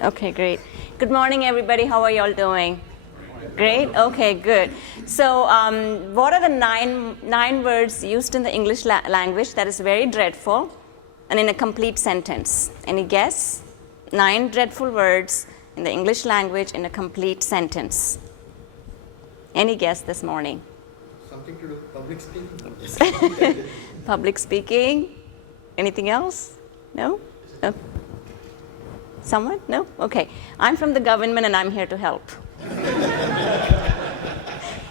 Okay, great. Good morning, everybody. How are you all doing? Great. Okay, good. So, what are the nine words used in the English language that is very dreadful and in a complete sentence? Any guess? 9 dreadful words in the English language in a complete sentence. Any guess this morning? Something to do with public speaking? Public speaking. Anything else? No? No? Someone? No? Okay. I'm from the government and I'm here to help.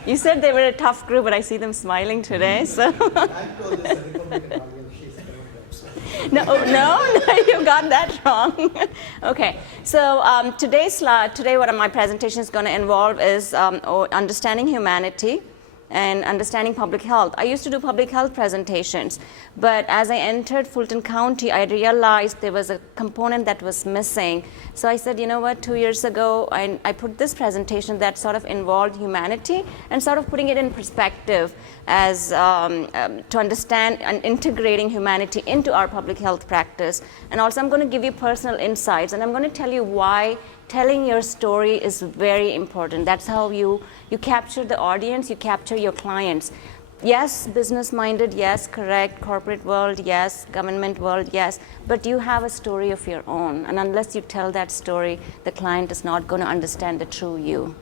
You said they were a tough group, but I see them smiling today, so. No, you got that wrong. Okay, so today what my presentation is going to involve is understanding humanity and understanding public health. I used to do public health presentations, but as I entered Fulton County, I realized there was a component that was missing. So I said, you know what, 2 years ago, I put this presentation that sort of involved humanity and sort of putting it in perspective as to understand and integrating humanity into our public health practice. And also I'm going to give you personal insights, and I'm going to tell you why telling your story is very important. That's how you capture the audience, you capture your clients. Yes, business-minded, yes, correct, corporate world, yes, government world, yes, but you have a story of your own. And unless you tell that story, the client is not going to understand the true you.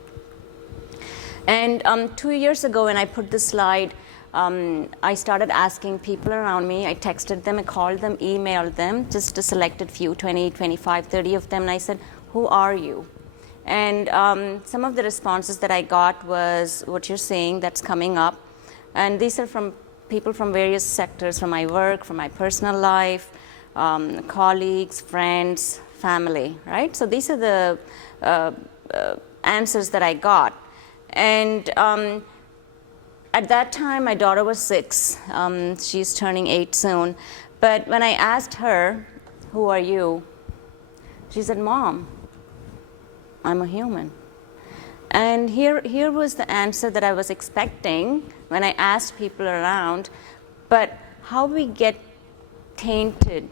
And 2 years ago when I put this slide, I started asking people around me. I texted them, I called them, emailed them, just a selected few, 20, 25, 30 of them, and I said, who are you? And some of the responses that I got was what you're saying that's coming up. And these are from people from various sectors, from my work, from my personal life, colleagues, friends, family, right? So these are the answers that I got. And at that time, my daughter was 6. She's turning 8 soon. But when I asked her, who are you? She said, Mom, I'm a human. And here was the answer that I was expecting when I asked people around. But how we get tainted,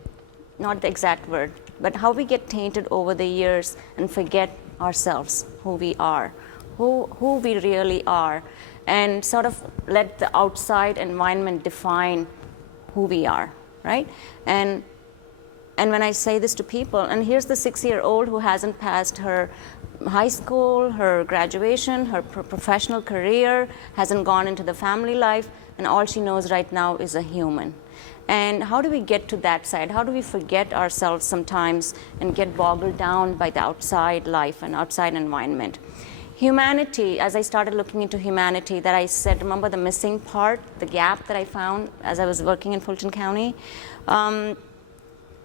not the exact word, but how we get tainted over the years and forget ourselves, who we are, who we really are, and sort of let the outside environment define who we are, right? And when I say this to people, and here's the 6-year-old who hasn't passed her high school, her graduation, her professional career, hasn't gone into the family life, and all she knows right now is a human. And how do we get to that side? How do we forget ourselves sometimes and get boggled down by the outside life and outside environment? Humanity, as I started looking into humanity, that I said, remember the missing part, the gap that I found as I was working in Fulton County?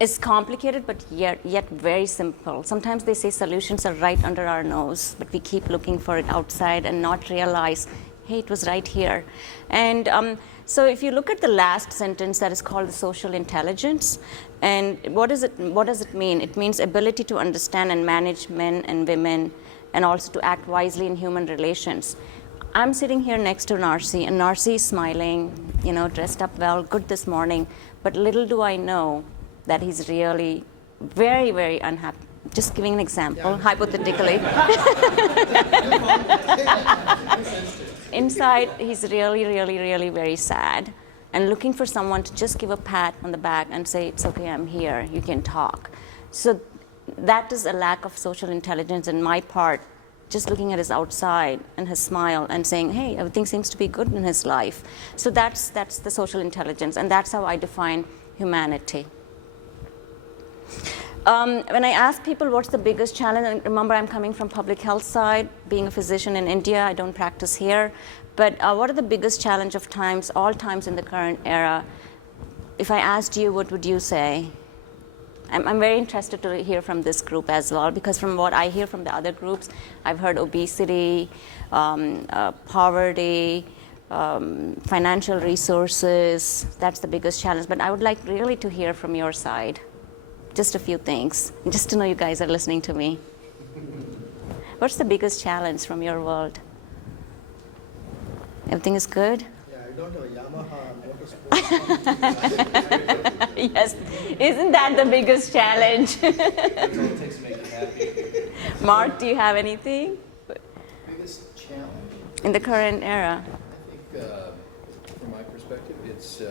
It's complicated, but yet very simple. Sometimes they say solutions are right under our nose, but we keep looking for it outside and not realize, hey, it was right here. And so if you look at the last sentence that is called the social intelligence, and what does it mean? It means ability to understand and manage men and women, and also to act wisely in human relations. I'm sitting here next to Narsi, and Narsi is smiling, dressed up well, good this morning, but little do I know that he's really very, very unhappy. Just giving an example, hypothetically. Inside, he's really, really, really very sad and looking for someone to just give a pat on the back and say, it's okay, I'm here, you can talk. So that is a lack of social intelligence in my part, just looking at his outside and his smile and saying, hey, everything seems to be good in his life. So that's the social intelligence, and that's how I define humanity. When I ask people what's the biggest challenge, and remember I'm coming from public health side, being a physician in India, I don't practice here, but what are the biggest challenge of times, all times in the current era? If I asked you, what would you say? I'm very interested to hear from this group as well, because from what I hear from the other groups, I've heard obesity, poverty, financial resources, that's the biggest challenge. But I would like really to hear from your side. Just a few things, just to know you guys are listening to me. What's the biggest challenge from your world? Everything is good? Yeah, I don't have a Yamaha motorsport. Yes, isn't that the biggest challenge? That's all it takes to make you happy. Mark, do you have anything Biggest challenge? in the current era? I think, from my perspective, it's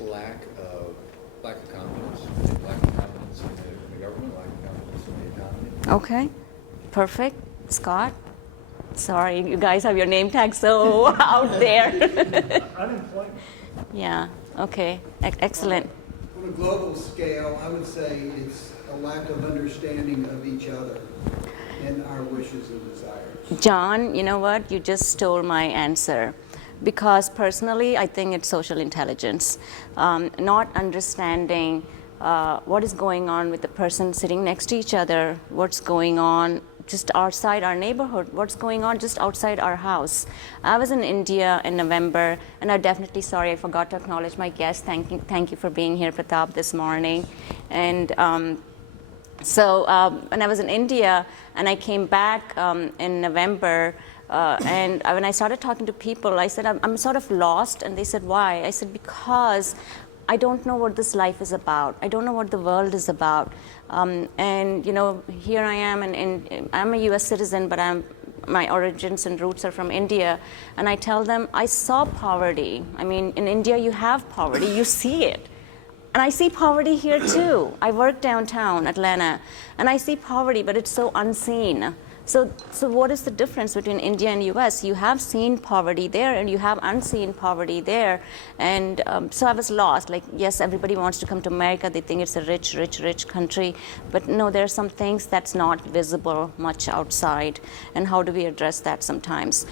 lack of confidence. Lack of confidence in the government, lack of confidence in the economy. Okay, perfect. Scott? Sorry, you guys have your name tag so out there. Unemployment. Yeah, okay, excellent. On a global scale, I would say it's a lack of understanding of each other and our wishes and desires. John, you know what? You just stole my answer. Because personally, I think it's social intelligence. Not understanding what is going on with the person sitting next to each other, what's going on just outside our neighborhood, what's going on just outside our house. I was in India in November, and I'm definitely sorry I forgot to acknowledge my guest. Thank you for being here, Pratap, this morning. And so when I was in India and I came back in November, and when I started talking to people, I said, I'm sort of lost. And they said, why? I said, because I don't know what this life is about. I don't know what the world is about. And you know, here I am, and I'm a US citizen, but my origins and roots are from India. And I tell them, I saw poverty. I mean, in India, you have poverty, you see it. And I see poverty here too. I work downtown Atlanta, and I see poverty, but it's so unseen. So what is the difference between India and US? You have seen poverty there, and you have unseen poverty there. And so I was lost. Like, yes, everybody wants to come to America. They think it's a rich, rich, rich country. But no, there are some things that's not visible much outside. And how do we address that sometimes?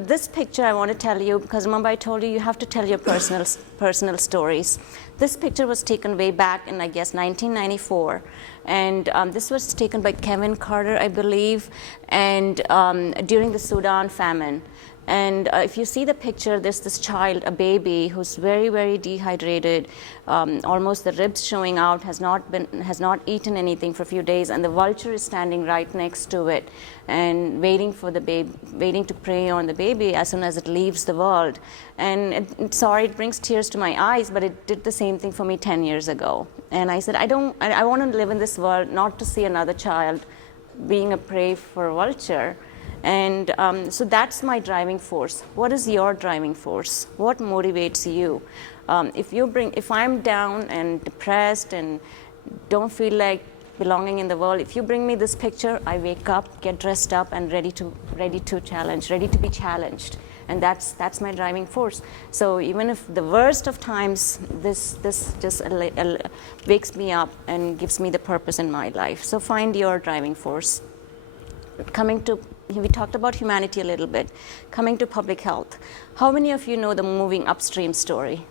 This picture I want to tell you, because remember I told you have to tell your personal stories. This picture was taken way back in, I guess, 1994. And this was taken by Kevin Carter, I believe, and during the Sudan famine. And if you see the picture, there's this child, a baby, who's very, very dehydrated, almost the ribs showing out, has not eaten anything for a few days, and the vulture is standing right next to it, and waiting for the baby, waiting to prey on the baby as soon as it leaves the world. And sorry, it brings tears to my eyes, but it did the same thing for me 10 years ago. And I said, I want to live in this world not to see another child being a prey for a vulture. And so that's my driving force. What is your driving force? What motivates you? If I'm down and depressed and don't feel like belonging in the world, if you bring me this picture, I wake up, get dressed up, and ready to be challenged. And that's my driving force. So even if the worst of times, this just wakes me up and gives me the purpose in my life. So find your driving force. We talked about humanity a little bit. Coming to public health. How many of you know the moving Upstream story?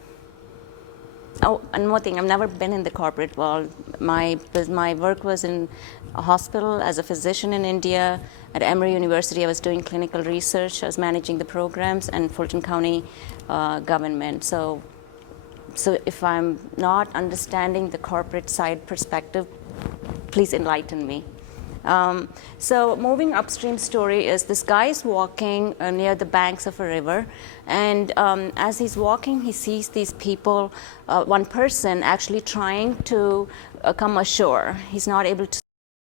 Oh, and one thing, I've never been in the corporate world. My work was in a hospital as a physician in India. At Emory University, I was doing clinical research. I was managing the programs, and Fulton County government. So if I'm not understanding the corporate side perspective, please enlighten me. So moving upstream story is this guy is walking near the banks of a river, and as he's walking, he sees these people, one person actually trying to come ashore. He's not able to.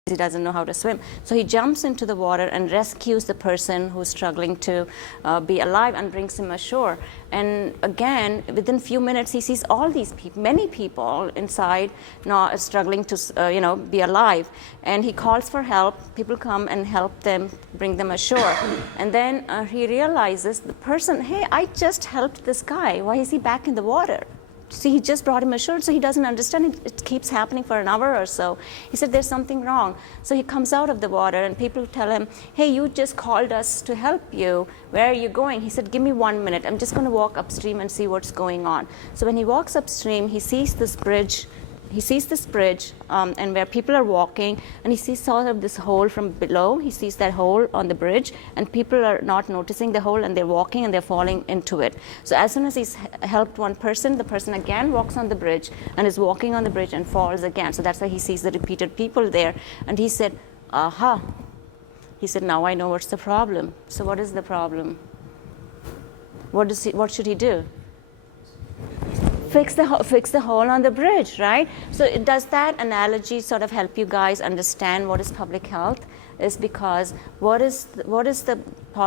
He doesn't know how to swim. So he jumps into the water and rescues the person who's struggling to be alive and brings him ashore. And again, within a few minutes, he sees all these people, many people inside not struggling to be alive. And he calls for help. People come and help them, bring them ashore. And then he realizes the person, hey, I just helped this guy. Why is he back in the water? See, he just brought him ashore, so he doesn't understand it. It keeps happening for an hour or so. He said, there's something wrong. So he comes out of the water, and people tell him, hey, you just called us to help you. Where are you going? He said, give me 1 minute. I'm just going to walk upstream and see what's going on. So when he walks upstream, he sees this bridge. And where people are walking, and he sees sort of this hole from below. He sees that hole on the bridge, and people are not noticing the hole, and they're walking and they're falling into it. So as soon as he's helped one person, the person again walks on the bridge and is walking on the bridge and falls again. So that's why he sees the repeated people there. And he said, aha. He said, now I know what's the problem. So what is the problem? What should he do? fix the hole on the bridge, right? So does that analogy sort of help you guys understand what is public health? Is because what is the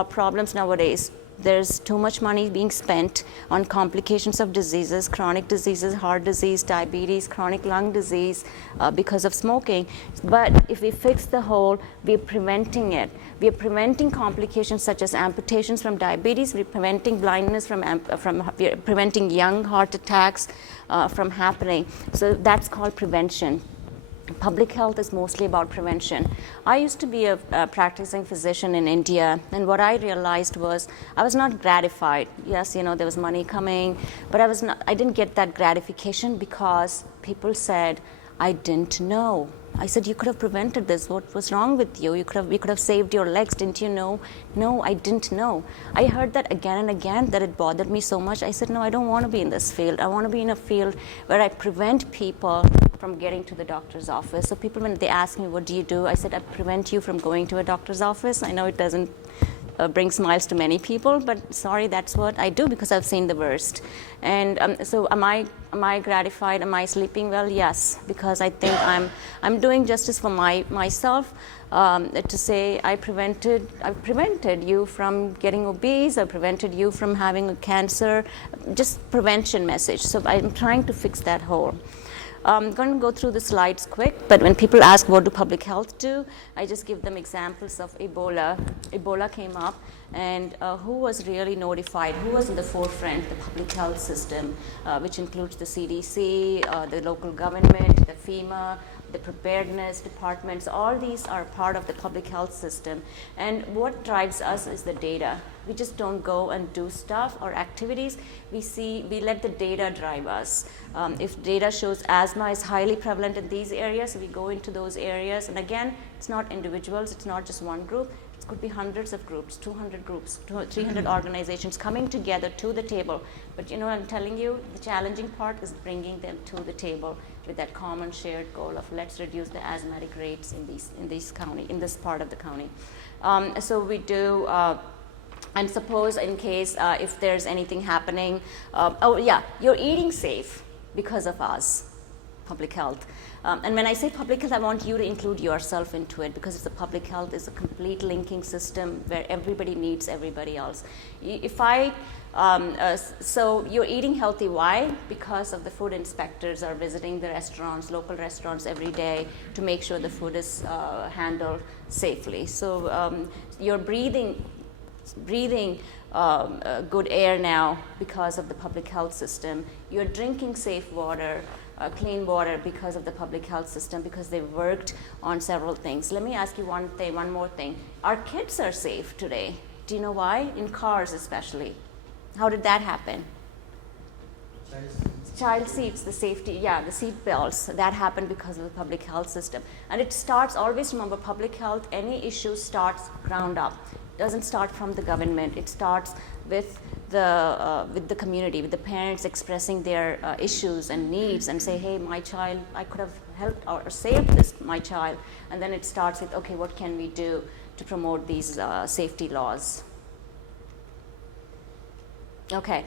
problems nowadays? There's too much money being spent on complications of diseases, chronic diseases, heart disease, diabetes, chronic lung disease because of smoking. But if we fix the hole, we're preventing it. We are preventing complications such as amputations from diabetes. We're preventing blindness we're preventing young heart attacks from happening. So that's called prevention. Public health is mostly about prevention. I used to be a practicing physician in India, and what I realized was I was not gratified. Yes, there was money coming, but I didn't get that gratification because people said, I didn't know. I said, you could have prevented this. What was wrong with you? We could have saved your legs. Didn't you know? No, I didn't know. I heard that again and again, that it bothered me so much. I said, no, I don't want to be in this field. I want to be in a field where I prevent people from getting to the doctor's office. So people, when they ask me, what do you do? I said, I prevent you from going to a doctor's office. I know it doesn't bring smiles to many people, but sorry, that's what I do because I've seen the worst. And so am I gratified? Am I sleeping well? Yes, because I think I'm doing justice for myself to say I prevented you from getting obese, I prevented you from having a cancer, just prevention message. So I'm trying to fix that hole. I'm going to go through the slides quick, but when people ask what do public health do, I just give them examples of Ebola. Ebola came up, and who was really notified? Who was in the forefront? The public health system, which includes the CDC, the local government, the FEMA, the preparedness departments. All these are part of the public health system. And what drives us is the data. We just don't go and do stuff or activities. We let the data drive us. If data shows asthma is highly prevalent in these areas, we go into those areas. And again, it's not individuals, it's not just one group. It could be hundreds of groups, 200 groups, 300 organizations coming together to the table. But I'm telling you, the challenging part is bringing them to the table with that common shared goal of let's reduce the asthmatic rates in this part of the county. So we do. And suppose in case if there's anything happening, you're eating safe because of us, public health. And when I say public health, I want you to include yourself into it because the public health is a complete linking system where everybody needs everybody else. So you're eating healthy. Why? Because of the food inspectors are visiting the restaurants, local restaurants every day to make sure the food is handled safely. So you're breathing good air now because of the public health system. You're drinking safe water, clean water because of the public health system because they worked on several things. Let me ask you one more thing. Our kids are safe today. Do you know why? In cars especially. How did that happen? Child seats, the safety, the seat belts, that happened because of the public health system. And it starts, always remember, public health, any issue starts ground up. It doesn't start from the government. It starts with the community, with the parents expressing their issues and needs and say, hey, my child, I could have helped or saved my child. And then it starts with, okay, what can we do to promote these safety laws? Okay.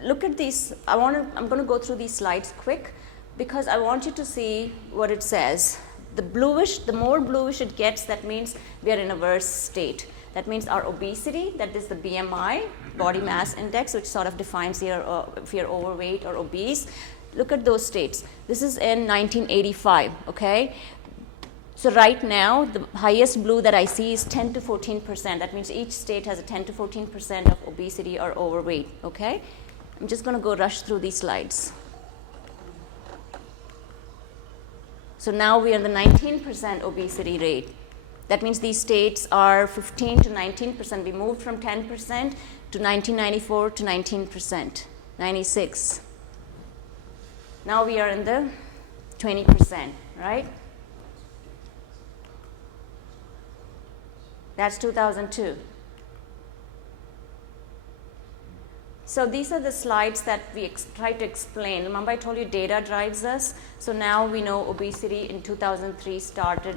Look at these. I'm going to go through these slides quick because I want you to see what it says. The more bluish it gets, that means we are in a worse state. That means our obesity, that is the BMI, body mass index, which sort of defines if you're overweight or obese. Look at those states. This is in 1985, okay? So right now, the highest blue that I see is 10 to 14%. That means each state has a 10 to 14% of obesity or overweight, okay? I'm just going to go rush through these slides. So now we are in the 19% obesity rate. That means these states are 15 to 19%. We moved from 10% to 1994 to 19%, 96. Now we are in the 20%, right? That's 2002. So these are the slides that we try to explain. Remember I told you data drives us. So now we know obesity in 2003 started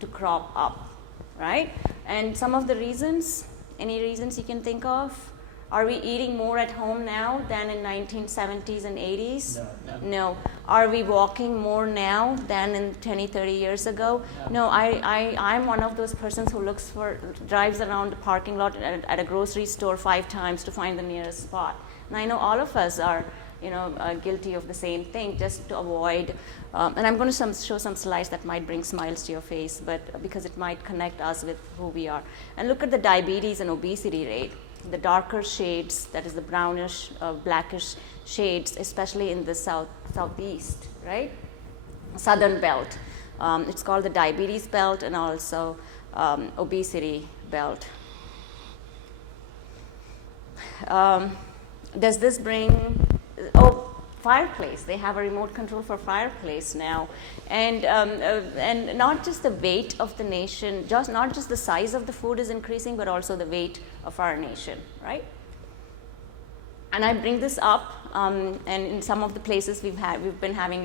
to crop up, right? And some of the reasons, any reasons you can think of? Are we eating more at home now than in 1970s and 80s? No. Are we walking more now than in 20, 30 years ago? No, I'm one of those persons who drives around the parking lot at a grocery store 5 times to find the nearest spot. And I know all of us are, guilty of the same thing, just to avoid, and I'm going to show some slides that might bring smiles to your face, but because it might connect us with who we are. And look at the diabetes and obesity rate. The darker shades, that is the brownish, blackish shades, especially in the southeast, right? Southern belt. It's called the diabetes belt and also obesity belt. Does this bring, fireplace. They have a remote control for fireplace now. And not just the weight of the nation, not just the size of the food is increasing, but also the weight of our nation, right? And I bring this up, and in some of the places we've been having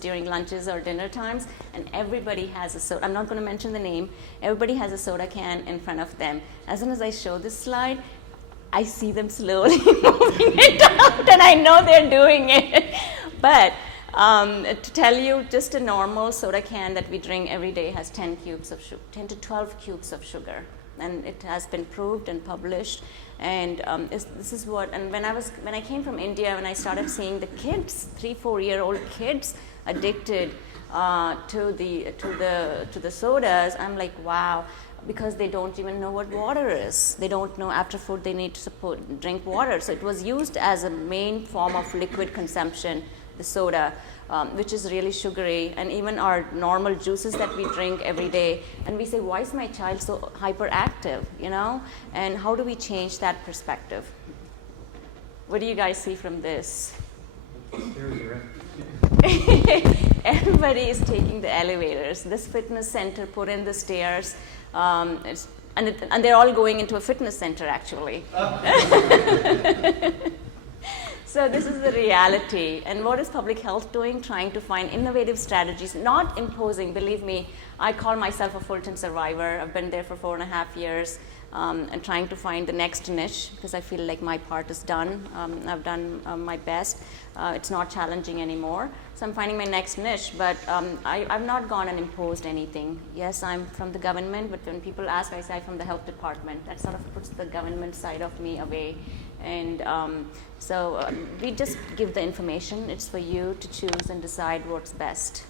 during lunches or dinner times, and everybody has a soda. I'm not going to mention the name. Everybody has a soda can in front of them. As soon as I show this slide, I see them slowly moving it out, and I know they're doing it. But to tell you, just a normal soda can that we drink every day has 10 to 12 cubes of sugar. And it has been proved and published. And this is what. And when I came from India, when I started seeing the kids, 3-4-year-old kids addicted to the sodas, I'm like, wow. Because they don't even know what water is. They don't know after food they need to drink water. So it was used as a main form of liquid consumption, the soda, which is really sugary. And even our normal juices that we drink every day. And we say, why is my child so hyperactive, And how do we change that perspective? What do you guys see from this? Everybody is taking the elevators. This fitness center put in the stairs. And they're all going into a fitness center, actually. So this is the reality. And what is public health doing? Trying to find innovative strategies, not imposing. Believe me, I call myself a Fulton survivor. I've been there for 4.5 years. And trying to find the next niche, because I feel like my part is done. I've done my best. It's not challenging anymore. So I'm finding my next niche, but I've not gone and imposed anything. Yes, I'm from the government, but when people ask, I say I'm from the health department. That sort of puts the government side of me away. And so we just give the information. It's for you to choose and decide what's best.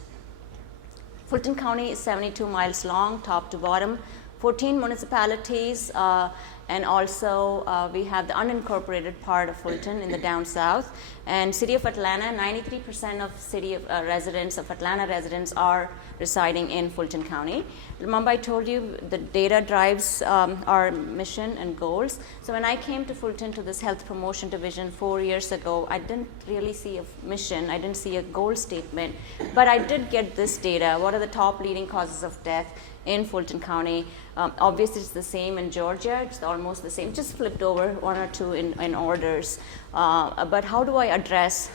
Fulton County is 72 miles long, top to bottom. 14 municipalities, and also we have the unincorporated part of Fulton in the down south. And city of Atlanta, 93% of Atlanta residents are residing in Fulton County. Remember I told you the data drives our mission and goals. So when I came to Fulton to this health promotion division 4 years ago, I didn't really see a mission, I didn't see a goal statement, but I did get this data. What are the top leading causes of death in Fulton County? Obviously, it's the same in Georgia. It's almost the same. Just flipped over 1 or 2 in orders. But how do I address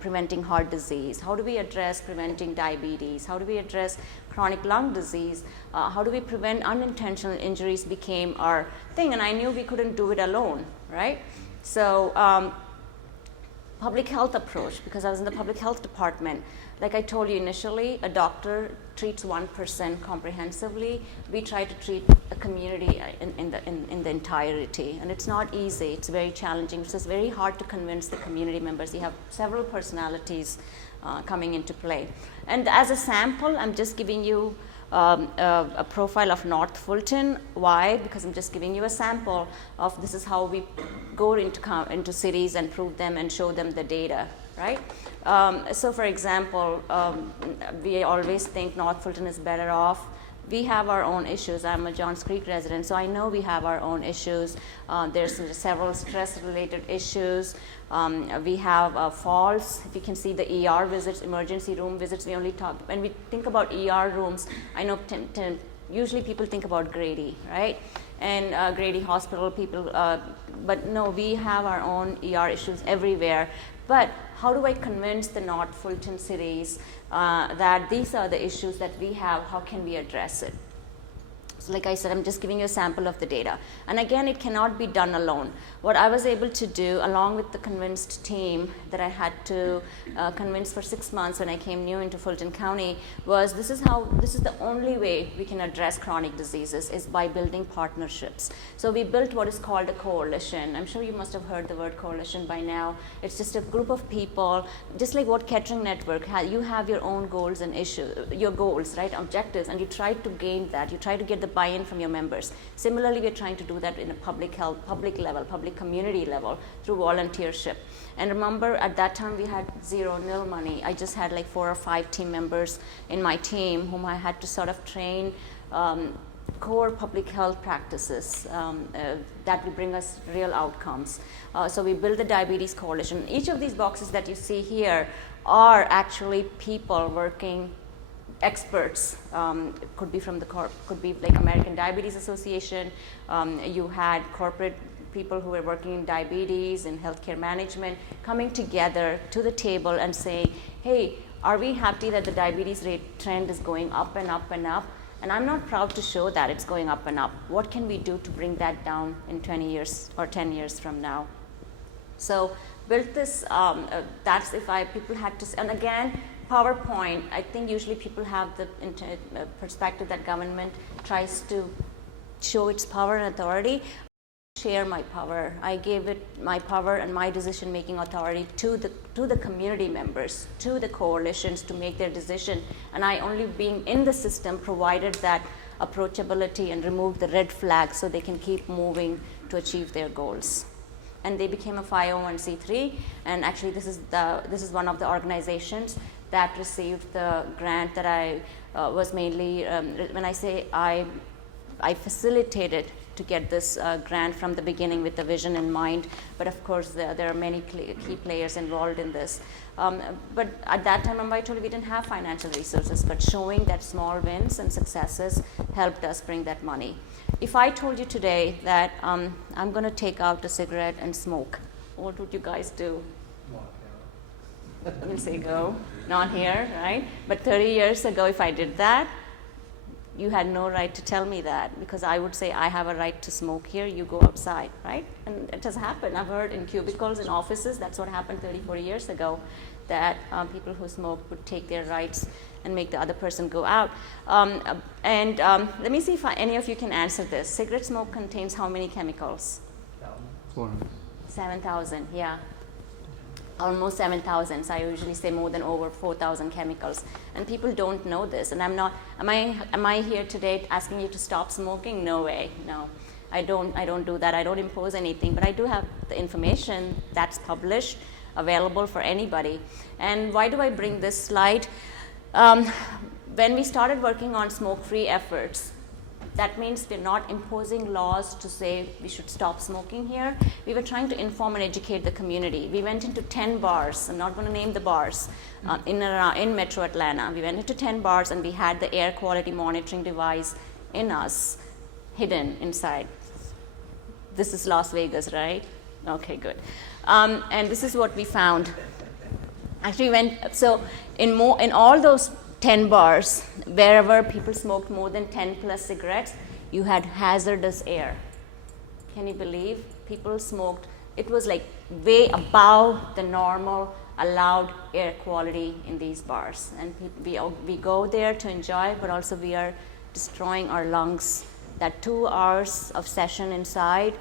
preventing heart disease? How do we address preventing diabetes? How do we address chronic lung disease? How do we prevent unintentional injuries became our thing. And I knew we couldn't do it alone, right? So public health approach, because I was in the public health department. Like I told you initially, a doctor treats 1% comprehensively. We try to treat a community in the entirety, and it's not easy. It's very challenging. It's just very hard to convince the community members. You have several personalities coming into play. And as a sample, I'm just giving you a profile of North Fulton. Why? Because I'm just giving you a sample of this is how we go into cities and prove them and show them the data, right? So for example, we always think North Fulton is better off. We have our own issues. I'm a Johns Creek resident, so I know we have our own issues. There's several stress-related issues. We have falls. If you can see the ER visits, emergency room visits, we only talk. When we think about ER rooms, I know usually people think about Grady, right? And Grady Hospital people, but no, we have our own ER issues everywhere. But how do I convince the North Fulton cities that these are the issues that we have? How can we address it? like I said, I'm just giving you a sample of the data. And again, it cannot be done alone. What I was able to do, along with the convinced team that I had to convince for 6 months when I came new into Fulton County, was this is the only way we can address chronic diseases, is by building partnerships. So we built what is called a coalition. I'm sure you must have heard the word coalition by now. It's just a group of people, just like what Kettering Network has. You have your own goals and your goals, right, objectives, and you try to gain that. You try to get the buy-in from your members. Similarly, we're trying to do that in a public health, public level, public community level through volunteership. And remember, at that time we had nil money. I just had like 4 or 5 team members in my team whom I had to sort of train core public health practices that will bring us real outcomes. So we built the Diabetes Coalition. Each of these boxes that you see here are actually people working, experts. It could be from could be like American Diabetes Association. You had corporate people who were working in diabetes and healthcare management coming together to the table and saying, hey, are we happy that the diabetes rate trend is going up and up and up? And I'm not proud to show that it's going up and up. What can we do to bring that down in 20 years or 10 years from now? So built this, that's if people had to, and again, PowerPoint, I think usually people have the perspective that government tries to show its power and authority. Share my power. I gave it my power and my decision-making authority to the community members, to the coalitions to make their decision. And I only being in the system provided that approachability and removed the red flag so they can keep moving to achieve their goals. And they became a 501c3. And actually, this is one of the organizations that received the grant that I was mainly when I say I facilitated to get this grant from the beginning with the vision in mind, but of course there are many key players involved in this. But at that time, remember I told you we didn't have financial resources, but showing that small wins and successes helped us bring that money. If I told you today that I'm going to take out a cigarette and smoke, what would you guys do? You say go, not here, right? But 30 years ago, if I did that, you had no right to tell me that, because I would say I have a right to smoke here, you go outside, right? And it has happened. I've heard in cubicles in offices, that's what happened 30, 40 years ago, that people who smoke would take their rights and make the other person go out. Let me see if any of you can answer this. Cigarette smoke contains how many chemicals? 400. 7,000, yeah. Almost 7,000. So I usually say more than over 4,000 chemicals. And people don't know this. And am I here today asking you to stop smoking? No way, no. I don't do that. I don't impose anything, but I do have the information that's published, available for anybody. And why do I bring this slide? When we started working on smoke-free efforts, that means we're not imposing laws to say we should stop smoking here. We were trying to inform and educate the community. We went into 10 bars. I'm not going to name the bars in Metro Atlanta. We went into 10 bars and we had the air quality monitoring device in us, hidden inside. This is Las Vegas, right? Okay, good. And this is what we found. Actually, in all those 10 bars, wherever people smoked more than 10 plus cigarettes, you had hazardous air. Can you believe? People smoked, it was like way above the normal allowed air quality in these bars. And we go there to enjoy, but also we are destroying our lungs. That 2 hours of session inside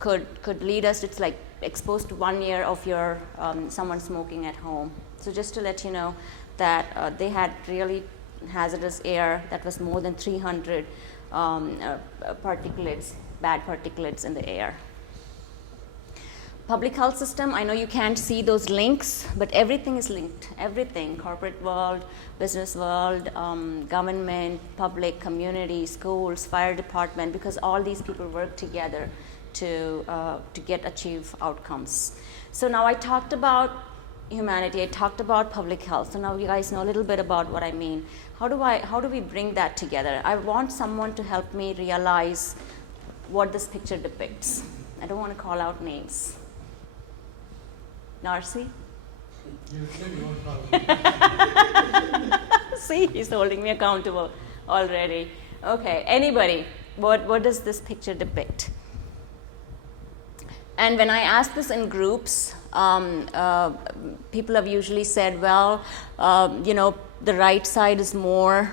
could lead us, it's like exposed to 1 year of your someone smoking at home. So just to let you know, that they had really hazardous air that was more than 300 particulates, bad particulates in the air. Public health system, I know you can't see those links, but everything is linked. Everything, corporate world, business world, government, public, community, schools, fire department, because all these people work together to achieve outcomes. So now I talked about humanity, I talked about public health, so now you guys know a little bit about what I mean. How do we bring that together? I want someone to help me realize what this picture depicts. I don't want to call out names. Narcy? See, he's holding me accountable already. Okay, anybody? What does this picture depict? And when I ask this in groups, people have usually said, well, the right side is more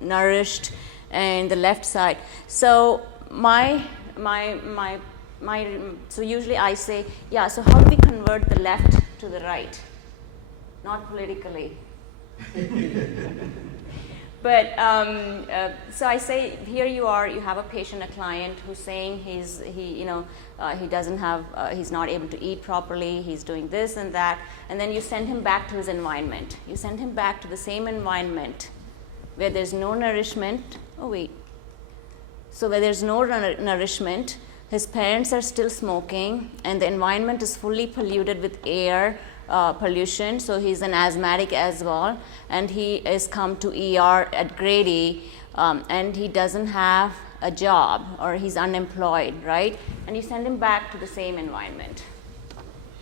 nourished and the left side. So so usually I say, yeah, so how do we convert the left to the right? Not politically. But so I say, here you are, you have a patient, a client who's saying he's not able to eat properly, he's doing this and that, and then you send him back to his environment. You send him back to the same environment where there's no nourishment. So where there's no nourishment, his parents are still smoking, and the environment is fully polluted with air pollution, so he's an asthmatic as well, and he is come to ER at Grady, and he doesn't have a job, or he's unemployed, right? And you send him back to the same environment.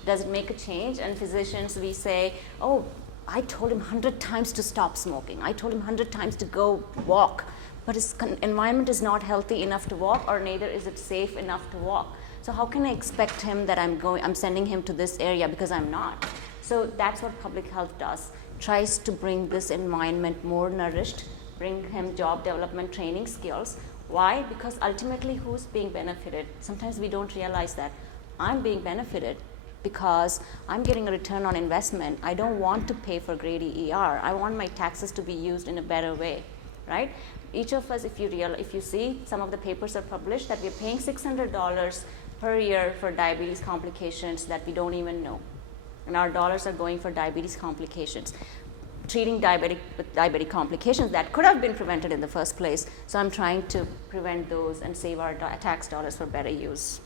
Does it make a change? And physicians, we say, oh, I told him 100 times to stop smoking. I told him 100 times to go walk, but his environment is not healthy enough to walk, or neither is it safe enough to walk. So how can I expect him that I'm sending him to this area, because I'm not? So that's what public health does, tries to bring this environment more nourished, bring him job development training skills. Why? Because ultimately, who's being benefited? Sometimes we don't realize that. I'm being benefited because I'm getting a return on investment. I don't want to pay for Grady ER. I want my taxes to be used in a better way, right? Each of us, if you see, some of the papers are published that we're paying $600 per year for diabetes complications that we don't even know. And our dollars are going for diabetes complications, treating diabetic complications that could have been prevented in the first place. So I'm trying to prevent those and save our tax dollars for better use.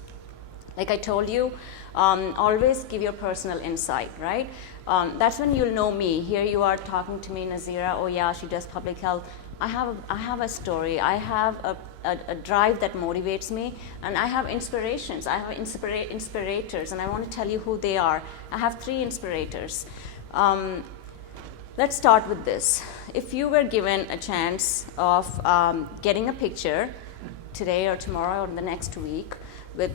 Like I told you, always give your personal insight, right? That's when you'll know me. Here you are talking to me, Nazeera, oh yeah, she does public health. I have a story. I have a drive that motivates me, and I have inspirations. I have inspirators, and I want to tell you who they are. I have 3 inspirators. Let's start with this. If you were given a chance of getting a picture today or tomorrow or the next week with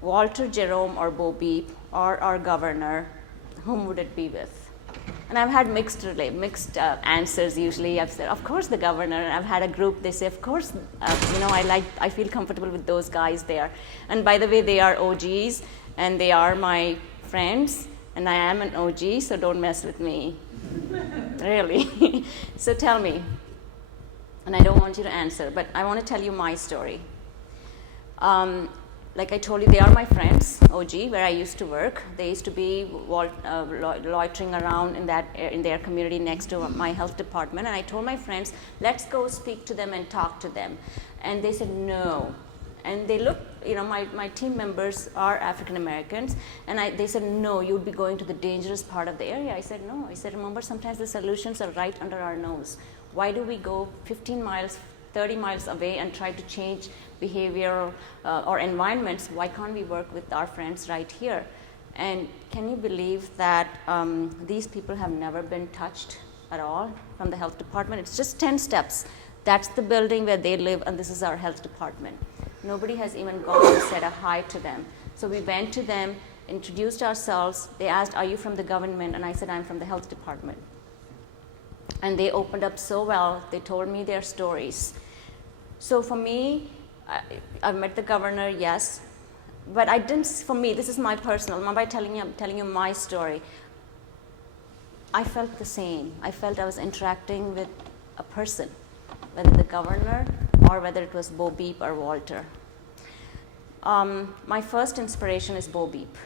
Walter, Jerome, or Bo Beep, or our governor, whom would it be with? And I've had mixed answers usually. I've said, of course, the governor. And I've had a group, they say, of course, I feel comfortable with those guys there. And by the way, they are OGs, and they are my friends, and I am an OG, so don't mess with me. Really. So tell me. And I don't want you to answer, but I want to tell you my story. Like I told you, they are my friends, OG, where I used to work. They used to be loitering around in their community next to my health department. And I told my friends, let's go speak to them and talk to them. And they said no. And they looked, my team members are African Americans, and they said, no, you'll be going to the dangerous part of the area. I said, no. I said, remember, sometimes the solutions are right under our nose. Why do we go 15 miles, 30 miles away and try to change behavioral or environments? Why can't we work with our friends right here? And can you believe that these people have never been touched at all from the health department? It's just 10 steps. That's the building where they live, and this is our health department. Nobody has even gone and said a hi to them. So we went to them, introduced ourselves. They asked, are you from the government? And I said, I'm from the health department. And they opened up so well. They told me their stories. So for me, I've met the governor, yes, but I didn't. For me, this is my personal. I'm telling you my story. I felt the same. I felt I was interacting with a person, whether the governor or whether it was Bo Beep or Walter. My first inspiration is Bo Beep.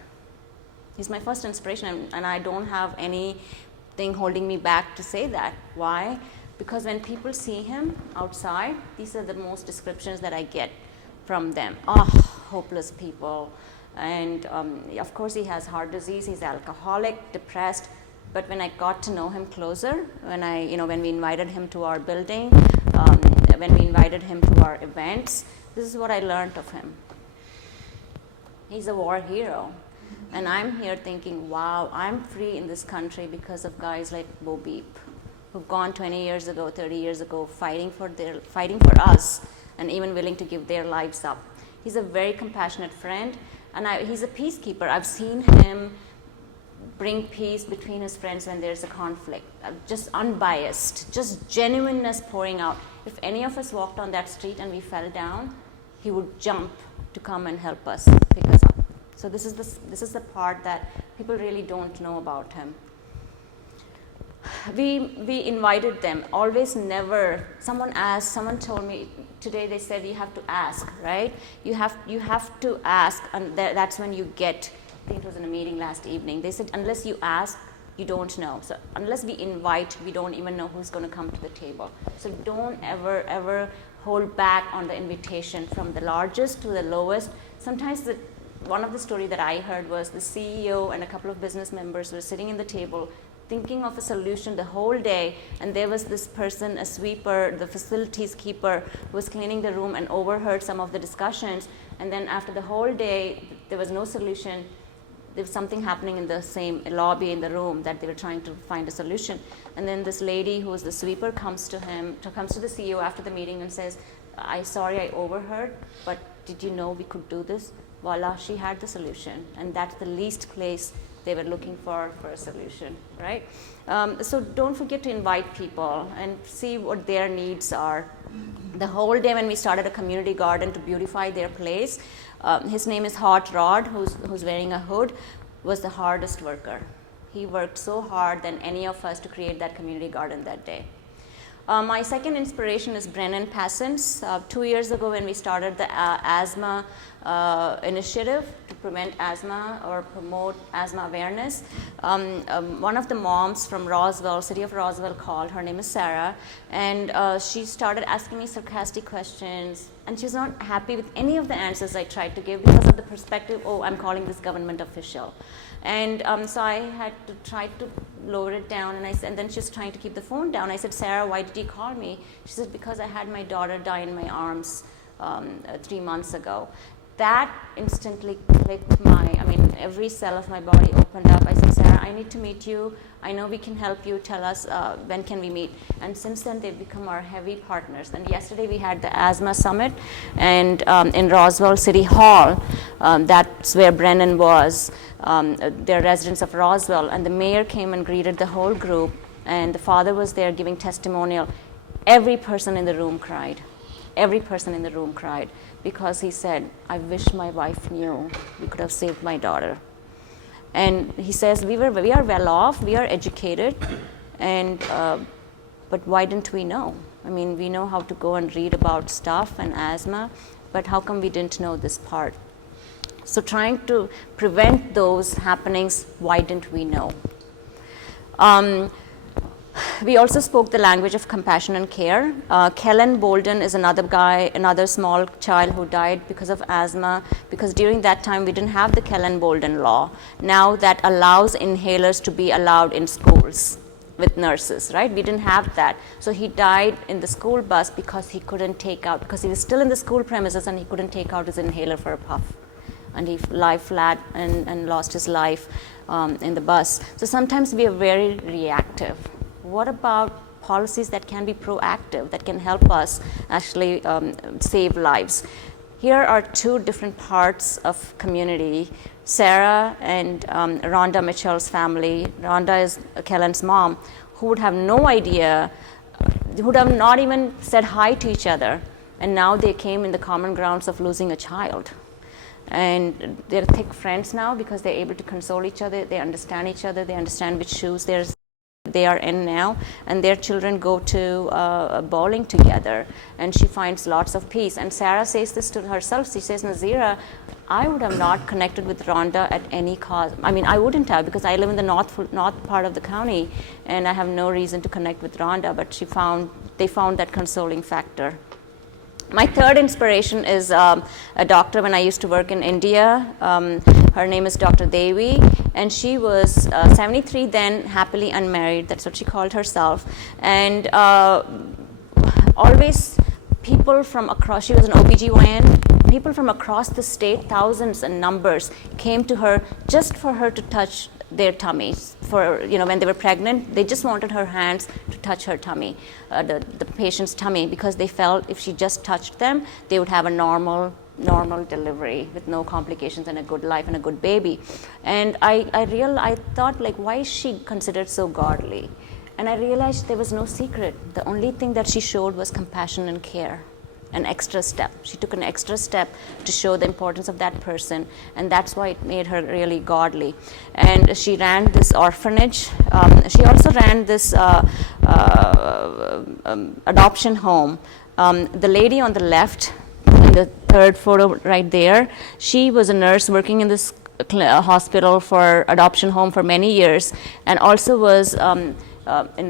He's my first inspiration, and I don't have anything holding me back to say that. Why? Because when people see him outside, these are the most descriptions that I get from them. Oh, hopeless people. And of course, he has heart disease, he's alcoholic, depressed. But when I got to know him closer, when we invited him to our building, when we invited him to our events, this is what I learned of him. He's a war hero. And I'm here thinking, wow, I'm free in this country because of guys like Bo Beep. who've gone 20 years ago, 30 years ago, fighting for us, and even willing to give their lives up. He's a very compassionate friend, and he's a peacekeeper. I've seen him bring peace between his friends when there's a conflict, just unbiased, just genuineness pouring out. If any of us walked on that street and we fell down, he would jump to come and help us, pick us up. So this is the part that people really don't know about him. We invited them, always never. Someone told me today, they said you have to ask, right? You have to ask, and that's when you get. I think it was in a meeting last evening. They said unless you ask, you don't know. So unless we invite, we don't even know who's going to come to the table. So don't ever hold back on the invitation, from the largest to the lowest. Sometimes one of the story that I heard was the CEO and a couple of business members were sitting in the table thinking of a solution the whole day, and there was this person, a sweeper, the facilities keeper, who was cleaning the room and overheard some of the discussions, and then after the whole day there was no solution. There was something happening in the same lobby in the room that they were trying to find a solution. And then this lady who was the sweeper comes to the CEO after the meeting and says, sorry I overheard, but did you know we could do this? Voila, she had the solution. And that's the least place they were looking for a solution, right? So don't forget to invite people and see what their needs are. The whole day when we started a community garden to beautify their place, his name is Hot Rod, who's wearing a hood, was the hardest worker. He worked so hard than any of us to create that community garden that day. My second inspiration is Brennan Passance. 2 years ago when we started the asthma initiative to prevent asthma or promote asthma awareness, one of the moms from Roswell, city of Roswell, called. Her name is Sarah, and she started asking me sarcastic questions, and she was not happy with any of the answers I tried to give because of the perspective, oh, I'm calling this government official. And so I had to try to lower it down, and then she was trying to keep the phone down. I said, Sarah, why did you call me? She said, because I had my daughter die in my arms 3 months ago. That instantly clicked every cell of my body opened up. I said, Sarah, I need to meet you. I know we can help you. Tell us, when can we meet? And since then, they've become our heavy partners. And yesterday, we had the Asthma Summit, and in Roswell City Hall, that's where Brennan was. They're residents of Roswell, and the mayor came and greeted the whole group, and the father was there giving testimonial. Every person in the room cried. Every person in the room cried, because he said, I wish my wife knew we could have saved my daughter. And he says, we are well off, we are educated, and but why didn't we know? We know how to go and read about stuff and asthma, but how come we didn't know this part? So trying to prevent those happenings, why didn't we know? We also spoke the language of compassion and care. Kellen Bolden is another small child who died because of asthma, because during that time we didn't have the Kellen Bolden law. Now that allows inhalers to be allowed in schools with nurses, right? We didn't have that. So he died in the school bus because he was still in the school premises and he couldn't take out his inhaler for a puff. And he lie flat and lost his life in the bus. So sometimes we are very reactive. What about policies that can be proactive, that can help us actually save lives? Here are two different parts of community. Sarah and Rhonda Mitchell's family. Rhonda is Kellen's mom, who would have no idea, who would have not even said hi to each other. And now they came in the common grounds of losing a child. And they're thick friends now because they're able to console each other, they understand each other, they understand which shoes they are in now, and their children go to bowling together, and she finds lots of peace. And Sarah says this to herself. She says, Nazeera, I would have not connected with Rhonda at any cost. I wouldn't have, because I live in the north part of the county, and I have no reason to connect with Rhonda, but they found that consoling factor. My third inspiration is a doctor when I used to work in India. Her name is Dr. Devi, and she was 73 then, happily unmarried. That's what she called herself. And always people from across, she was an OBGYN, people from across the state, thousands and numbers, came to her just for her to touch their tummies. For, when they were pregnant, they just wanted her hands to touch her tummy, the patient's tummy, because they felt if she just touched them, they would have a normal delivery with no complications and a good life and a good baby. And I thought, like, why is she considered so godly? And I realized there was no secret. The only thing that she showed was compassion and care. An extra step. She took an extra step to show the importance of that person, and that's why it made her really godly. And she ran this orphanage. She also ran this adoption home. The lady on the left, in the third photo right there, she was a nurse working in this hospital for adoption home for many years, and also was in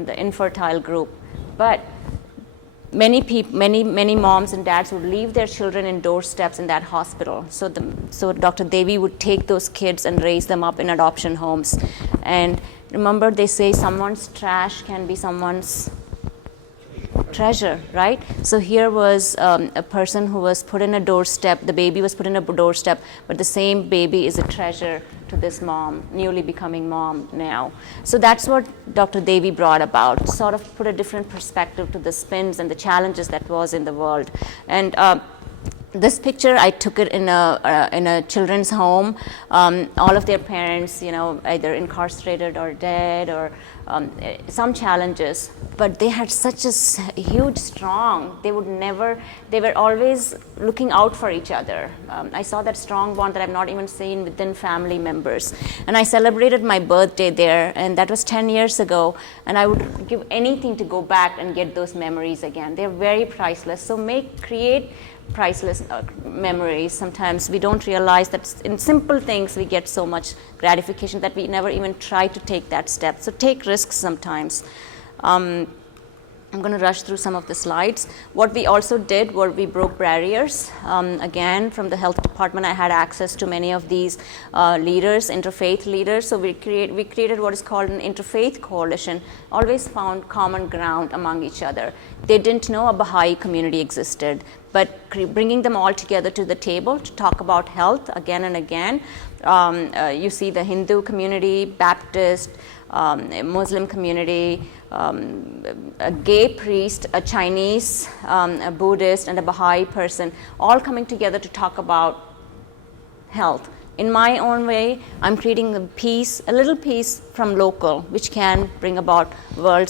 the infertile group. But many moms and dads would leave their children in doorsteps in that hospital. So Dr. Devi would take those kids and raise them up in adoption homes. And remember, they say someone's trash can be someone's treasure, right? So here was a person who was put in a doorstep. The baby was put in a doorstep, but the same baby is a treasure to this mom, newly becoming mom now. So that's what Dr. Devi brought about, sort of put a different perspective to the spins and the challenges that was in the world. And this picture, I took it in a children's home. All of their parents, either incarcerated or dead, or some challenges. But they had such a huge, strong. They were always looking out for each other. I saw that strong bond that I've not even seen within family members. And I celebrated my birthday there, and that was 10 years ago. And I would give anything to go back and get those memories again. They're very priceless. So create priceless memories. Sometimes we don't realize that in simple things we get so much gratification that we never even try to take that step. So take risks sometimes. I'm going to rush through some of the slides. What we also did was we broke barriers. Again, from the health department, I had access to many of these leaders, interfaith leaders. So we created what is called an interfaith coalition, always found common ground among each other. They didn't know a Baha'i community existed, but bringing them all together to the table to talk about health again and again. You see the Hindu community, Baptist, Muslim community, a gay priest, a Chinese, a Buddhist, and a Baha'i person, all coming together to talk about health. In my own way, I'm creating a little piece from local, which can bring about world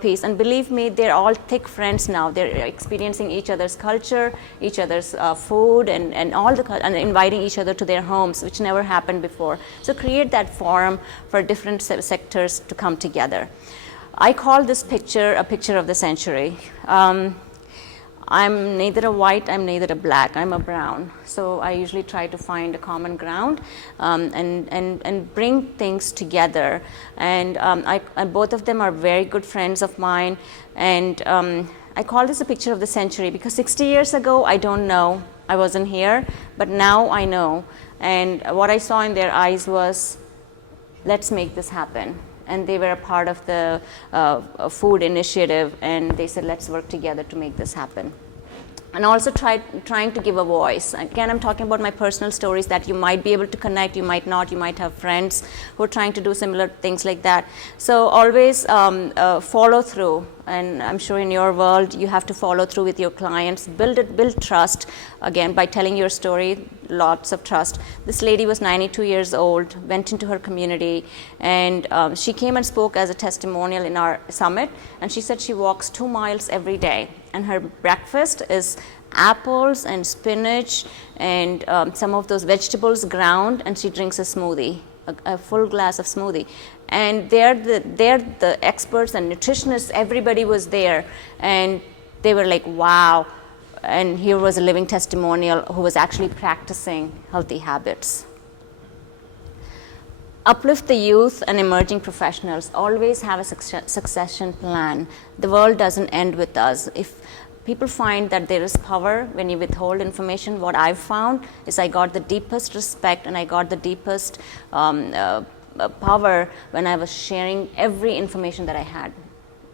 peace. And believe me, they're all thick friends now. They're experiencing each other's culture, each other's food, and inviting each other to their homes, which never happened before. So create that forum for different sectors to come together. I call this picture a picture of the century. I'm neither a white, I'm neither a black, I'm a brown. So I usually try to find a common ground and bring things together. And both of them are very good friends of mine. And I call this a picture of the century because 60 years ago, I don't know, I wasn't here, but now I know. And what I saw in their eyes was, let's make this happen. And they were a part of the food initiative, and they said, let's work together to make this happen. And also trying to give a voice. Again, I'm talking about my personal stories that you might be able to connect, you might not, you might have friends who are trying to do similar things like that. So always follow through. And I'm sure in your world, you have to follow through with your clients, build trust, again, by telling your story, lots of trust. This lady was 92 years old, went into her community, and she came and spoke as a testimonial in our summit, and she said she walks 2 miles every day, and her breakfast is apples and spinach and some of those vegetables ground, and she drinks a smoothie, a full glass of smoothie. And they're the experts and nutritionists, everybody was there, and they were like, wow. And here was a living testimonial who was actually practicing healthy habits. Uplift the youth and emerging professionals. Always have a succession plan. The world doesn't end with us. If people find that there is power when you withhold information, what I've found is I got the deepest respect and I got the deepest power when I was sharing every information that I had.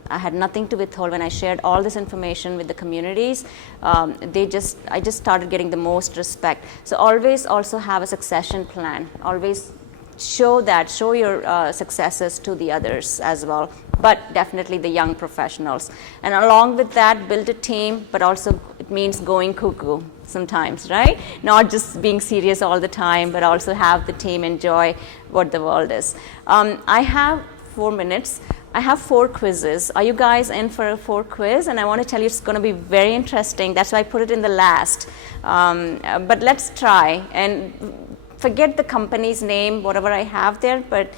I had nothing to withhold. When I shared all this information with the communities, I just started getting the most respect. So always also have a succession plan. Always show your successes to the others as well, but definitely the young professionals. And along with that, build a team, but also it means going cuckoo sometimes, right? Not just being serious all the time, but also have the team enjoy what the world is. I have 4 minutes. I have 4 quizzes. Are you guys in for a 4 quiz? And I want to tell you it's going to be very interesting. That's why I put it in the last. But let's try. And forget the company's name, whatever I have there, but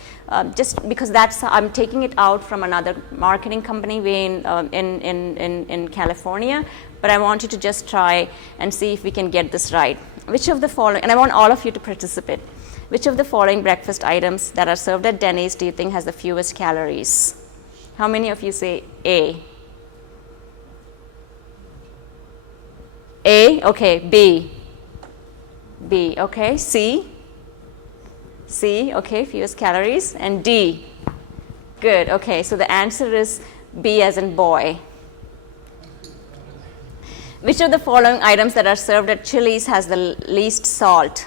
just because I'm taking it out from another marketing company in California, but I want you to just try and see if we can get this right. Which of the following, and I want all of you to participate, which of the following breakfast items that are served at Denny's do you think has the fewest calories? How many of you say A? A, okay, B. B, okay, C? C, okay, fewest calories, and D. Good, okay, so the answer is B as in boy. Which of the following items that are served at Chili's has the least salt?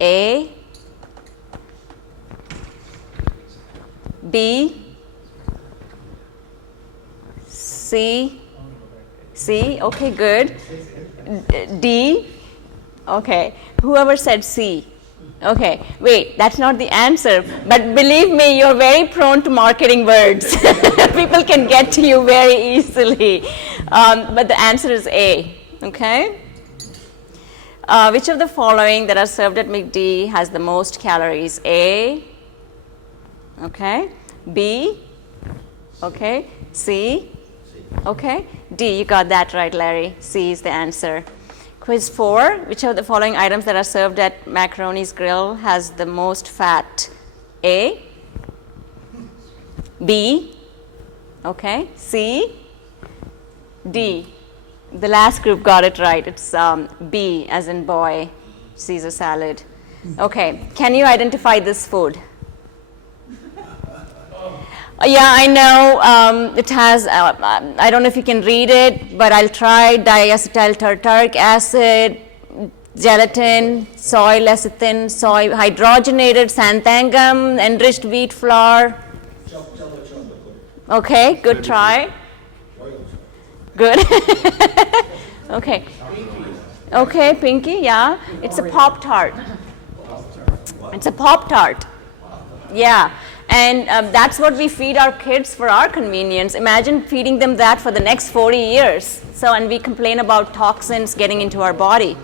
A, B, C, C, okay, good. D, okay, whoever said C. Okay, wait, that's not the answer, but believe me, you're very prone to marketing words. People can get to you very easily, but the answer is A, okay? Which of the following that are served at McD has the most calories? A, okay, B, okay, C, okay, D, you got that right, Larry. C is the answer. Quiz 4, which of the following items that are served at Macaroni's Grill has the most fat? A, B, okay, C, D. The last group got it right. It's B as in boy, Caesar salad. Okay, can you identify this food? Yeah, I know it has, I don't know if you can read it, but I'll try. Diacetyl tartaric acid, gelatin, soy lecithin, soy hydrogenated xanthangum, enriched wheat flour. Okay, good try. Good. Okay. Okay, Pinky, yeah. It's a Pop-Tart. It's a Pop-Tart. Yeah. And that's what we feed our kids for our convenience. Imagine feeding them that for the next 40 years. So, and we complain about toxins getting into our body.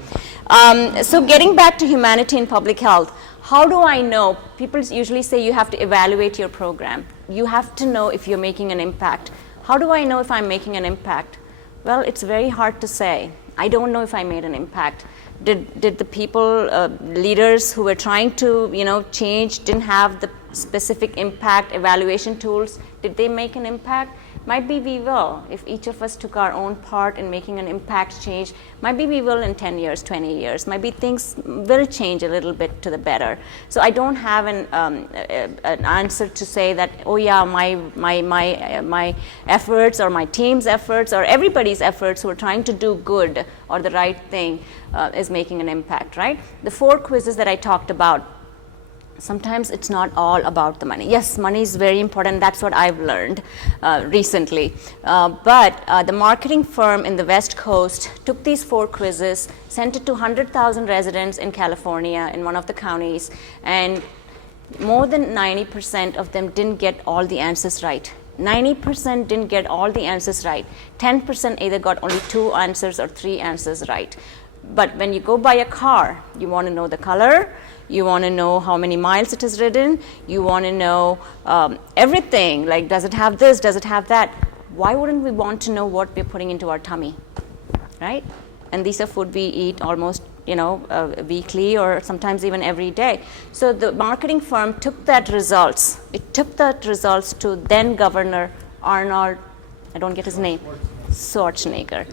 So getting back to humanity and public health, how do I know? People usually say you have to evaluate your program. You have to know if you're making an impact. How do I know if I'm making an impact? Well, it's very hard to say. I don't know if I made an impact. Did the people, leaders who were trying to, change, didn't have the specific impact evaluation tools? Did they make an impact? Might be we will. If each of us took our own part in making an impact change, might be we will in 10 years, 20 years. Might be things will change a little bit to the better. So I don't have an answer to say that, oh yeah, my efforts or my team's efforts or everybody's efforts who are trying to do good or the right thing is making an impact, right? The 4 quizzes that I talked about, sometimes it's not all about the money. Yes, money is very important. That's what I've learned recently. But the marketing firm in the West Coast took these 4 quizzes, sent it to 100,000 residents in California in one of the counties, and more than 90% of them didn't get all the answers right. 90% didn't get all the answers right. 10% either got only 2 answers or 3 answers right. But when you go buy a car, you want to know the color, you want to know how many miles it has ridden, you want to know everything, like does it have this, does it have that? Why wouldn't we want to know what we're putting into our tummy, right? And these are food we eat almost, weekly or sometimes even every day. So the marketing firm took that results. It took that results to then Governor Arnold, I don't get his name, Schwarzenegger.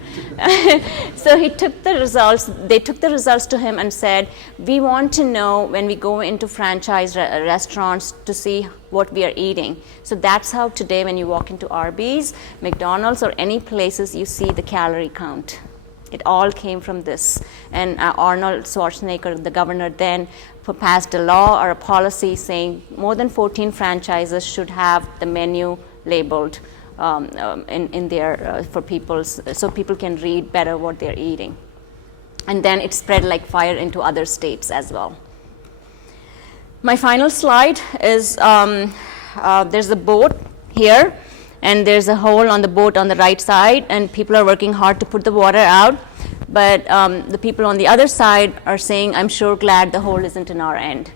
So he took the results, they took the results to him and said, we want to know when we go into franchise restaurants to see what we are eating. So that's how today when you walk into Arby's, McDonald's or any places you see the calorie count. It all came from this. And Arnold Schwarzenegger, the governor then, passed a law or a policy saying more than 14 franchises should have the menu labeled in their for people, so people can read better what they're eating. And then it spread like fire into other states as well. My final slide is there's a boat here, and there's a hole on the boat on the right side, and people are working hard to put the water out. But the people on the other side are saying, I'm sure glad the hole isn't in our end.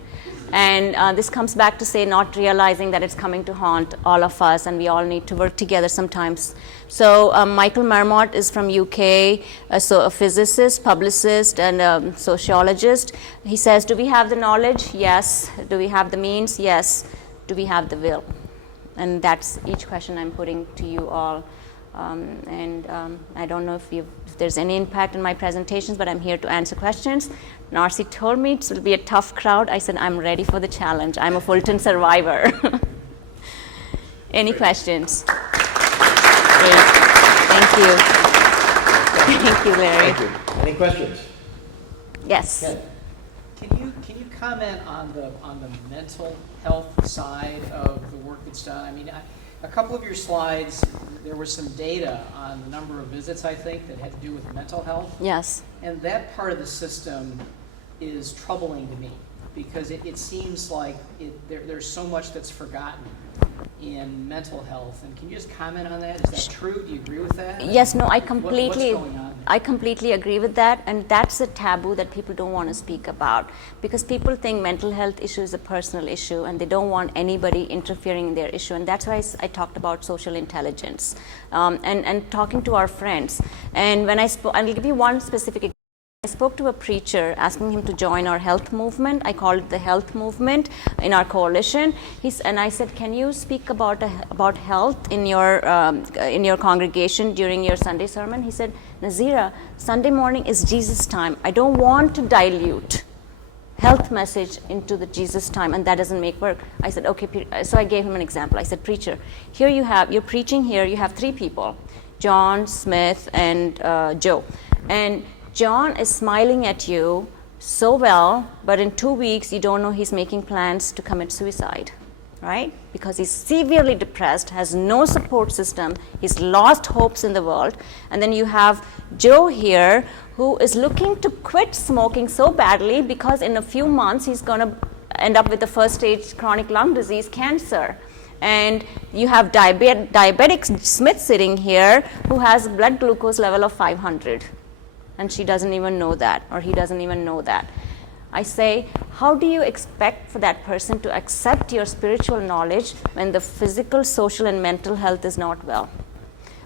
And this comes back to say not realizing that it's coming to haunt all of us, and we all need to work together sometimes. So Michael Marmot is from UK, so a physicist, publicist, and a sociologist. He says, do we have the knowledge? Yes. Do we have the means? Yes. Do we have the will? And that's each question I'm putting to you all. I don't know if there's any impact in my presentations, but I'm here to answer questions. Narcy told me it will be a tough crowd. I said, I'm ready for the challenge. I'm a Fulton survivor. Any questions? Great. Thank you. Thank you, Larry. Thank you. Any questions? Yes. Ken? Can you comment on the mental health side of the work that's done? I mean, a couple of your slides, there was some data on the number of visits, I think, that had to do with mental health. Yes. And that part of the system is troubling to me because it seems like there's so much that's forgotten in mental health. And can you just comment on that? Is that true? Do you agree with that? Yes, no, what's going on? I completely agree with that, and that's a taboo that people don't want to speak about, because people think mental health issue is a personal issue, and they don't want anybody interfering in their issue, and that's why I talked about social intelligence, and talking to our friends. And when I'll give you one specific example. I spoke to a preacher asking him to join our health movement. I called it the health movement in our coalition. And I said, can you speak about health in your congregation during your Sunday sermon? He said, Nazeera, Sunday morning is Jesus time. I don't want to dilute health message into the Jesus time, and that doesn't make work. I said, okay. So I gave him an example. I said, preacher, here you're preaching here, you have three people, John, Smith, and Joe. And John is smiling at you so well, but in 2 weeks, you don't know he's making plans to commit suicide, right? Because he's severely depressed, has no support system, he's lost hopes in the world. And then you have Joe here, who is looking to quit smoking so badly because in a few months, he's going to end up with the first stage chronic lung disease, cancer. And you have diabetic Smith sitting here, who has a blood glucose level of 500. And she doesn't even know that, or he doesn't even know that. I say, how do you expect for that person to accept your spiritual knowledge when the physical, social, and mental health is not well?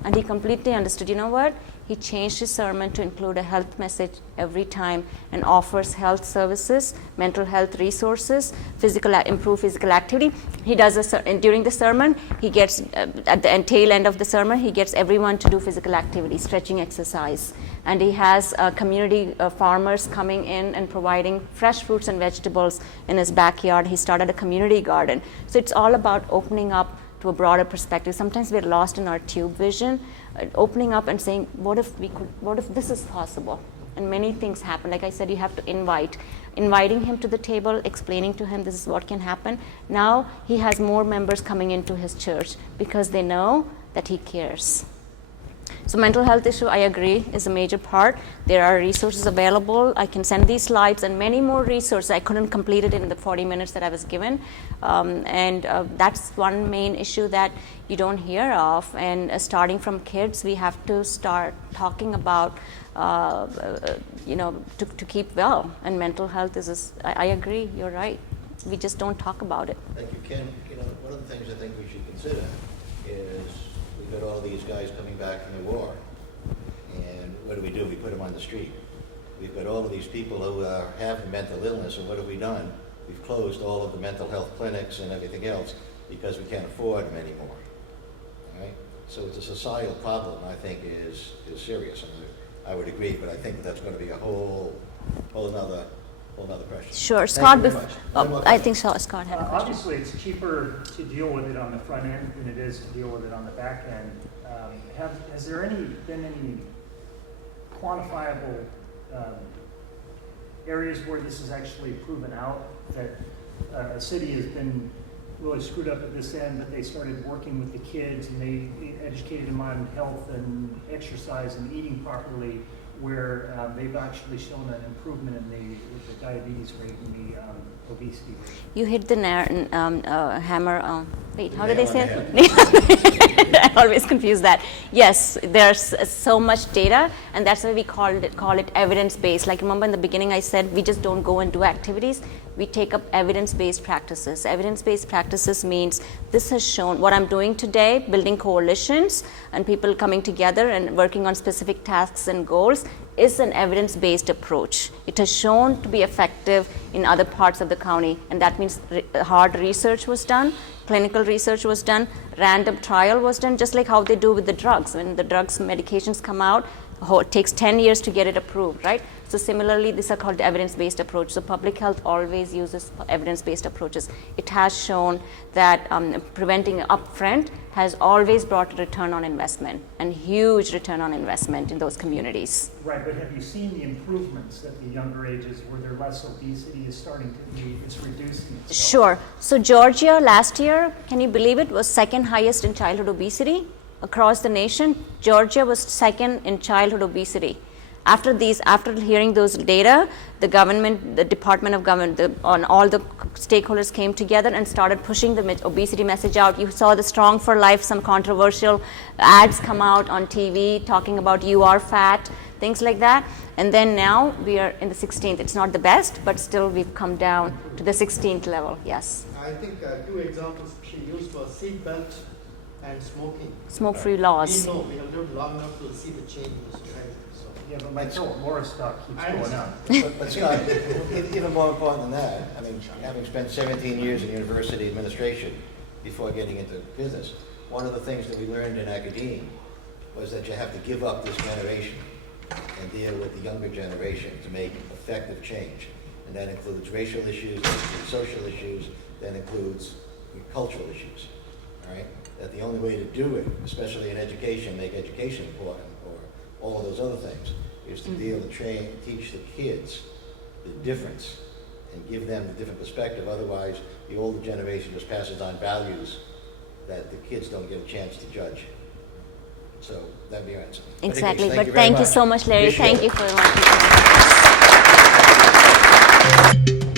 And he completely understood. You know what? He changed his sermon to include a health message every time and offers health services, mental health resources, improved physical activity. He does during the sermon, he gets, at the tail end of the sermon, he gets everyone to do physical activity, stretching exercise. And he has community farmers coming in and providing fresh fruits and vegetables in his backyard. He started a community garden. So it's all about opening up to a broader perspective. Sometimes we're lost in our tube vision, opening up and saying, what if this is possible? And many things happen. Like I said, you have to inviting him to the table, explaining to him this is what can happen. Now he has more members coming into his church because they know that he cares. So mental health issue, I agree, is a major part. There are resources available. I can send these slides and many more resources. I couldn't complete it in the 40 minutes that I was given. That's one main issue that you don't hear of. And starting from kids, we have to start talking about, to keep well. And mental health I agree, you're right. We just don't talk about it. Thank you, Ken. One of the things I think we should consider is we've got all these guys coming back from the war, and what do? We put them on the street. We've got all of these people who have mental illness, and what have we done? We've closed all of the mental health clinics and everything else because we can't afford them anymore. All right? So it's a societal problem, I think, is serious. And I would agree, but I think that's going to be a whole nother question. Sure, Scott. I think Scott had a question. Obviously, it's cheaper to deal with it on the front end than it is to deal with it on the back end. Has there been any quantifiable areas where this is actually proven out, that a city has been really screwed up at this end, but they started working with the kids and they educated them on health and exercise and eating properly, where they've actually shown an improvement in the diabetes rate and the obesity rate? You hit the hammer. Wait, how did they say Nail on it? I always confuse that. Yes, there's so much data, and that's why we call it evidence-based. Like, remember in the beginning I said we just don't go and do activities. We take up evidence-based practices. Evidence-based practices means this has shown what I'm doing today, building coalitions and people coming together and working on specific tasks and goals, is an evidence-based approach. It has shown to be effective in other parts of the county, and that means hard research was done, clinical research was done, random trial was done, just like how they do with the drugs. When the drugs, medications come out, it takes 10 years to get it approved, right? So similarly, these are called evidence-based approach. So public health always uses evidence-based approaches. It has shown that preventing upfront has always brought a return on investment, and huge return on investment in those communities. Right, but have you seen the improvements at the younger ages where there's less obesity is starting to be, it's reducing itself? Sure. So Georgia last year, can you believe it, was second highest in childhood obesity across the nation. Georgia was second in childhood obesity. After hearing those data, the government, the Department of Government, on all the stakeholders came together and started pushing the obesity message out. You saw the Strong for Life, some controversial ads come out on TV talking about you are fat, things like that. And then now we are in the 16th. It's not the best, but still we've come down to the 16th level, yes. I think two examples she used were seatbelt and smoking. Smoke-free laws. We know we have lived long enough to see the change in the society. So. Yeah, but my Philip Morris stock keeps I going up. But Scott, even more important than that, I mean, having spent 17 years in university administration before getting into business, one of the things that we learned in academia was that you have to give up this generation and deal with the younger generation to make effective change. And that includes racial issues, that includes social issues, that includes cultural issues, all right? That the only way to do it, especially in education, make education important, or all of those other things, is to deal and teach the kids the difference and give them a different perspective. Otherwise, the older generation just passes on values that the kids don't get a chance to judge. So that'd be your answer. Exactly, Anyways, but thank you very so much. much, Larry. Appreciate Thank it. you for the